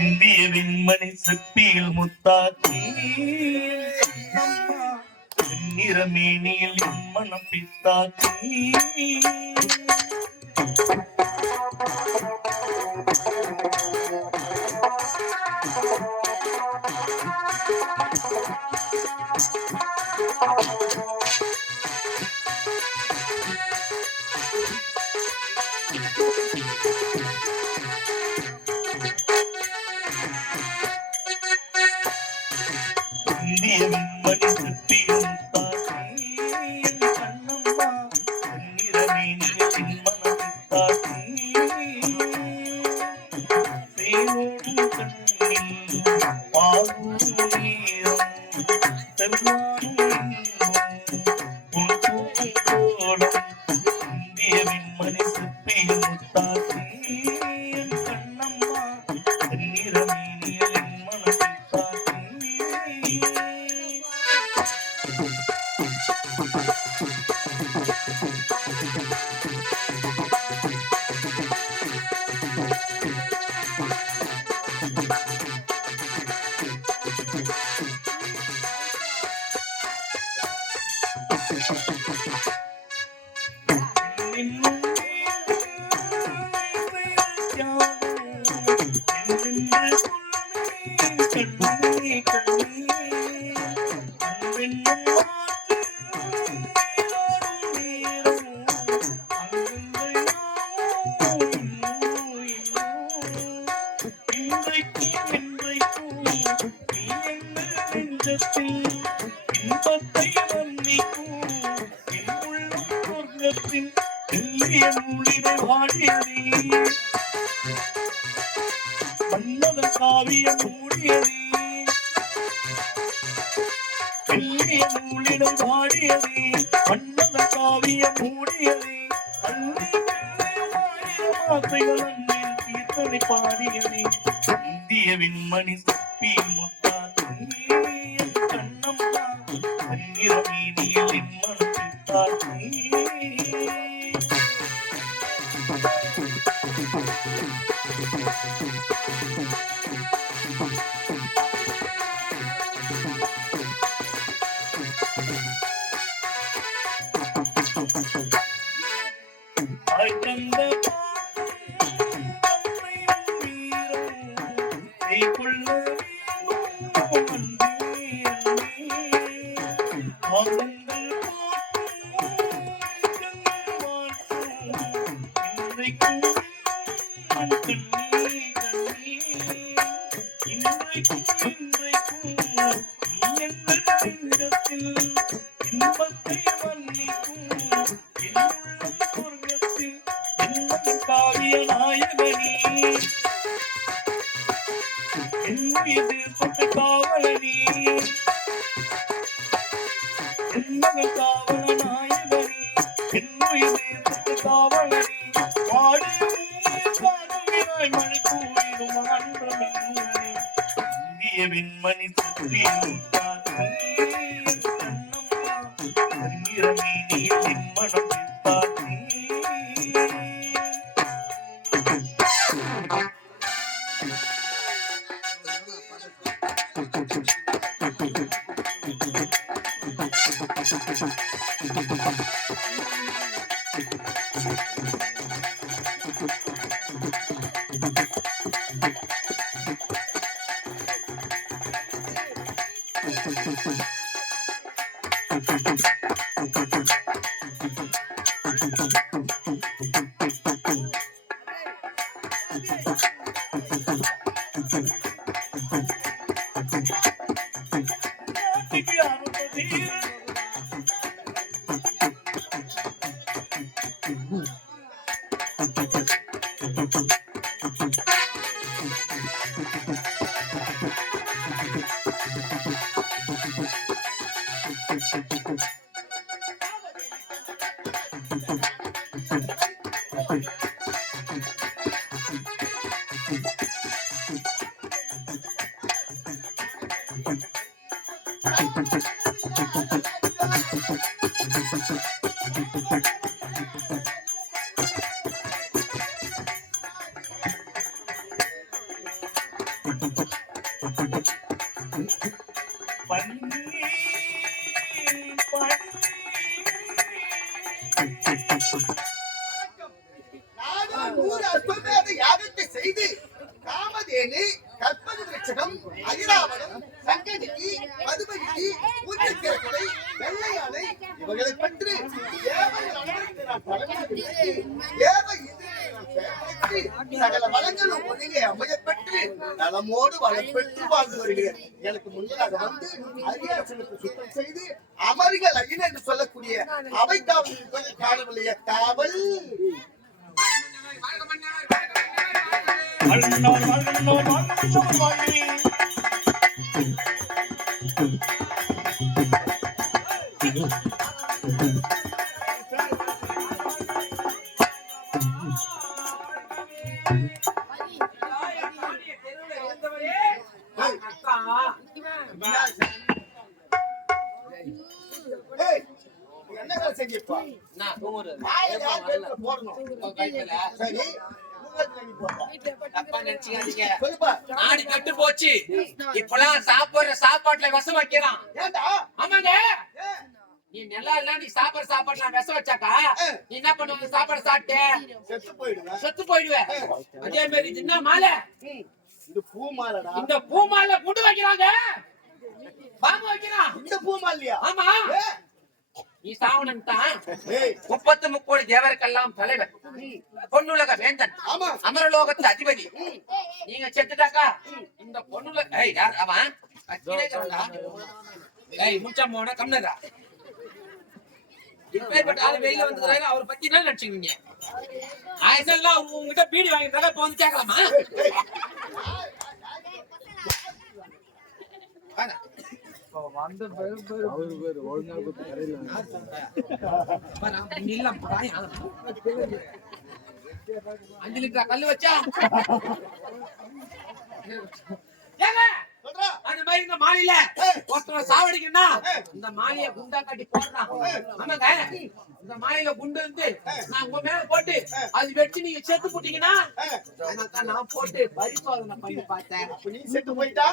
இந்திய விண்மணி சிற்பியில் முத்தாக்கி நிறமேனியில் மனம் பித்தாக்கி இந்திய விண்மணி சிற்பியில் முத்தாக்கி கண்ணம்மா நிறமேனியில் மனம் பித்தாக்கி தேனோடும் கண்ணில் பாலும் நீரம் செல்வானும் உன் கோலம் இந்திய விண்மணி சிற்பியில் முத்தாக்கி கண்ணம்மா நிறமேனியில் மனம் பித்தாக்கி இன்பத்தை வர்ணிக்கும் சொர்க்கத்தின் நூலினை வாடியதே மன்னதன் காவியம் மூடியதே வெள்ளிய நூலினை வாடியதே மன்னதன் காவியம் மூடியதே வார்த்தைகள் அன்பில் கீர்த்தனை பாடியதே இந்திய விண்மணி சிற்பி முத்தாக்கி கண்ணம்மா நிறமேனியில் மனம் பித்தாக்கி இன்பத்தை வர்ணிக்கும் சொர்க்கத்தில் காவிய நாயகனே என் மீது சொத்து காவலனே என்னக காவல நாயகனே என் மீது சொத்து காவலனே பாடுகிறாய் மழை கூறிடும் ஆண்டவனே இந்திய விண்மணி சுற்றி நிறமேனியில் மனம் பித்தாக்கி நானும் 100 அஸ்வமேத யாகத்தை செய்து காமதேனு, கற்பக விருட்சகம், அகிராவணம், சங்கநிதி, மதுமதி, ஊற்றக்கிழக்கடை, வெள்ளை யானை இவர்களை பற்றி தேவர்கள் அனைவருக்கு நான் தலைமையில் தேவ இந்திரனை நான் செயல்படுத்தி சகல வளங்களும் ஒழுங்கை அமையப் பெற்று நலமோடு வளம் பெற்று வாழ்ந்து வருகிறேன். எனக்கு முன்னதாக வந்து அரியாசனத்தை சுத்தம் செய்து அமரிகள் ஐயன் என்று சொல்லக்கூடிய அவை காவல் இருப்பதை காணவில்லைய காவல் என்ன செஞ்சிருப்பா போடணும். சரி நாடு கெட்டு போச்சு. இப்பெல்லாம் சாப்பாட்டுல விஷம் வைக்கிறான். ஆமாங்க, நீ நல்லா இல்ல, நீ சாப்பாடு சாப்பாடுல விஷம் வச்சாக்கா நீ என்ன பண்ணுவ? சாப்பாடு சாப்பிட்டு செத்து போயிடுவேன். அதே மாதிரி இது என்ன மாலை? இந்த பூ மாலை குண்டு வைக்கிறாங்க, பாம்பு வைக்கிறான். இந்த பூ மாலையா? ஆமா, நீ சாவணன் தான். 33 கோடி தேவருக்கெல்லாம் தலைவர், பொன்னுலக வேந்தன், அமரலோகத்து அதிபதி. நீங்க செத்துட்டாக்கா இந்த பொன்னுலக யார் அவன்? முச்சம் போன கம்னதா இப்பேற்பட்ட ஆளு வெளியில வந்துக்கிறாரு. அவரை பத்தி என்ன நினைச்சுக்கீங்க? ஆயிரம் உங்ககிட்ட பீடி வாங்கிட்டாங்க, இப்ப வந்து கேட்கலாமா? அஞ்சு லிட்டர் கல்லு வச்சா அந்த மாதிரி இந்த மாலையில ஒருத்தர சாவடிக்கணும்னா இந்த மாலைய குண்டா கட்டி போடுறான். ஆமாங்க, இந்த மாலையில குண்டு வந்து நான் உங்க மேல போட்டு அது வச்சு நீங்க செத்து போட்டீங்கன்னா நான் போட்டு பரிசோதனை பண்ணி பார்த்தேன். நீ செத்து போயிட்டா?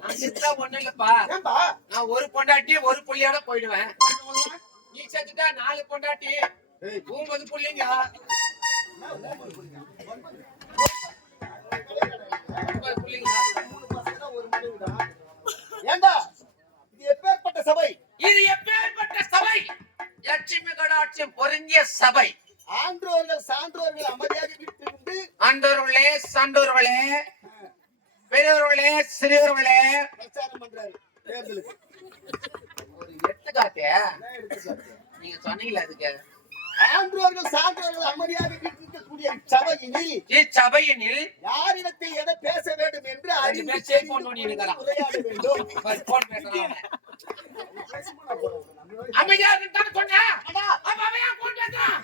நான் செத்தா ஒண்ணு இல்லப்பா, நான் ஒரு பொண்டாட்டி ஒரு புள்ளியோட போயிடுவேன். நீ செத்துட்டா 4 பொண்டாட்டி 9 புள்ளிங்க. ஏண்டா இது எப்பேற்பட்ட சபை? இது எப்பேற்பட்ட சபை? லட்சுமி கடாட்சியம் பொருந்திய சபை. ஆன்றோர்கள் சான்றோர்கள் அமைதியாக விட்டு ஆண்டோர்களே சான்றோர்களே பெரியவர்களே சிறியவர்களே பிரச்சாரம் பண்றாரு தேர்தலுக்கு. ஒரு எடுத்துக்காட்டு நீங்க சொன்னீங்களா? அதுக்கு ஆன்றோர்கள் சான்றோர்கள் அமைதியாக இருக்கக்கூடிய சபையினில் இச்சபையினில் யாரிடத்தில் எதை பேச வேண்டும் என்று அறிந்து உரையாட வேண்டும். அமைதியாக இருந்தான்னு சொன்னா அப்ப அமைதியா போன் பேசுறான்.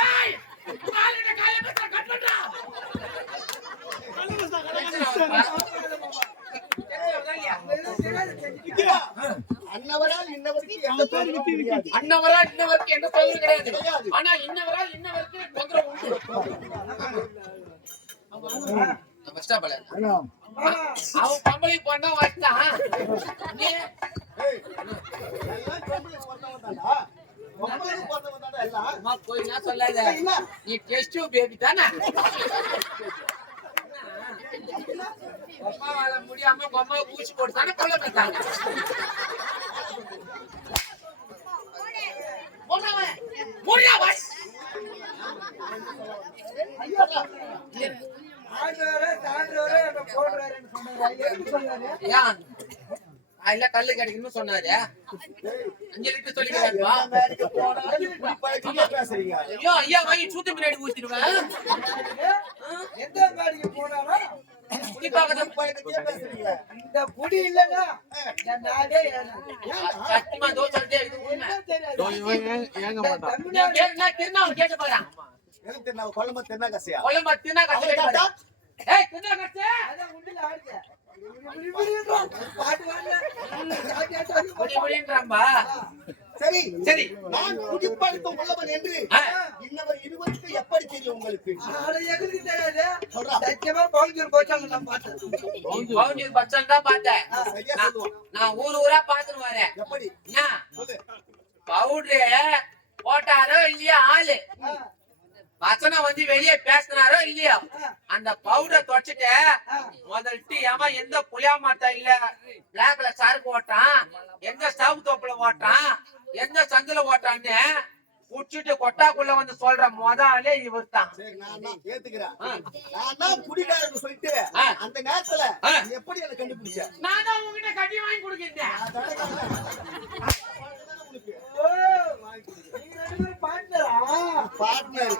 டேய் காலையில காலையில பேசுற கட் பண்றா. அன்னவரால் இன்னவருக்கு எந்த தொழிலும் கிடையாது. அன்னவரால் இன்னவருக்கு எந்த தொழிலும் கிடையாது. ஆனா இன்னவரால் இன்னவருக்கு தொந்தரவு உண்டு. அவன் பம்பளை பண்ணா வச்சான். சொல்லாத, நீ டெஸ்ட் பேபி தானே? அம்மாவால முடியாம அம்மா ஊசி போட்டு தானே கொல்ல பார்த்தாங்க. கல்லு கிடைக்கணும்னு சொன்னாரு. 5 லிட்டர் சொல்லிக்கிறாருப்பா. ஐயோ ஐயா வாங்கி சூத்து பின்னாடி ஊத்திடுவேன். எந்த மேடைக்கு போனாலும் இந்த குடி இல்லன்னா சத்தியமா தோசை கேட்டு போறான். கொல்லம்ப தின்னா கசையா? கொல்லம்ப தின்னா கசையா? ஏய் தின்னா கசை அதான் உண்டில ஆடுங்க. சரி சரி. நான் குடிப்பழக்கம் உள்ளவன் என்று ஆ. இன்னவர் இருவருக்கு எப்படி தெரியும் உங்களுக்கு? ஆட எங்களுக்கு தெரியாது. சொல்றா. சத்தியமா பவுஞ்சூர் போச்சாங்க நான் பார்த்தேன். பவுண்டரி பச்சல் தான் பார்த்தேன். சரியா நான் சொல்லுவோம். நான் ஊரா பாத்துட்டு வரேன். எப்படி என்ன சொல்லு. பவுடரு போட்டாரோ இல்லையா ஆளு ஆ, வசனம் வந்து வெளியே பேசினாரோ இல்லையோ ஆ, அந்த பவுடரை தொடச்சிட்டு ஆ. முதல்ட்டு ஏமா எந்த புளியா மாட்டா இல்ல பிளாக்ல சரக்கு ஓட்டான் எந்த ஸ்டவ் தோப்புல ஓட்டான் எந்த சந்தில ஓட்டான்னு குடிச்சிட்டு கொட்டாக்குள்ள வந்து சொல்ற முதலே இவர் தான். சரி நான் தான் ஏத்துக்கிறேன். நான் தான் குடிகாரன்னு சொல்லிட்டு ஆ. அந்த நேரத்துல ஆ. நீ எப்படி என்ன கண்டுபிடிச்ச? நான் தான் உங்ககிட்ட கட்டி வாங்கி கொடுக்கிறேன். அதானே உனக்கு ஓ, நீங்க ரெண்டு பேரும் partner ஆ? பார்ட்னர்.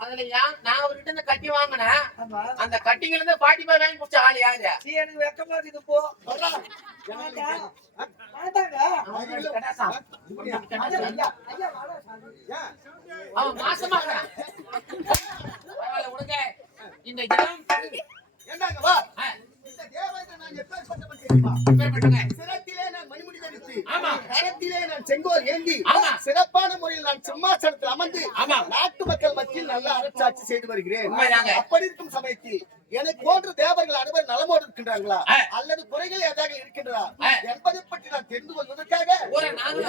அதுல நான் அவர்கிட்ட இருந்து கட்டி வாங்கினேன். ஆமா. அந்த கட்டிங்ல இருந்து 45 வாங்கி குடிச்ச ஆள் யாரு? நீ எனக்கு வெக்கமா இருக்குது போ. சொல்றா. வேண்டாம். வேண்டாங்க. ஐயா, ஐயா, வாடா சாமி. ஏன்? அவன் மாசமா இருக்கிறான். பரவாயில்ல விடுங்க. இந்த இடம் ஏண்டாங்க வா. ஆ, இந்த தேவேந்திரன் நான் எப்பேற்பட்டவன் தெரியுமா? எப்பேற்பட்டவங்க? சிரத்திலே நான் மணிமுடி தரித்து, ஆமா. கரத்திலே நான் செங்கோல் ஏந்தி, ஆமா. சிறப்பான முறையில் நான் சிம்மாசனத்தில் அமர்ந்து ஆமா. நாட்டு மக்கள் மத்தியில் நல்ல அரசாட்சி செய்து வருகிறேன். உண்மைதாங்க. அப்படி இருக்கும் சமயத்தில் எனக்கு போன்ற தேவர்கள் அனைவரும் நலமோடு இருக்கின்றார்களா ஆ. அல்லது குறைகள் ஏதாவது இருக்கின்றதா ஆ. என்பதை பற்றி நான் தெரிந்து கொள்வதற்காக ஊரை நானும்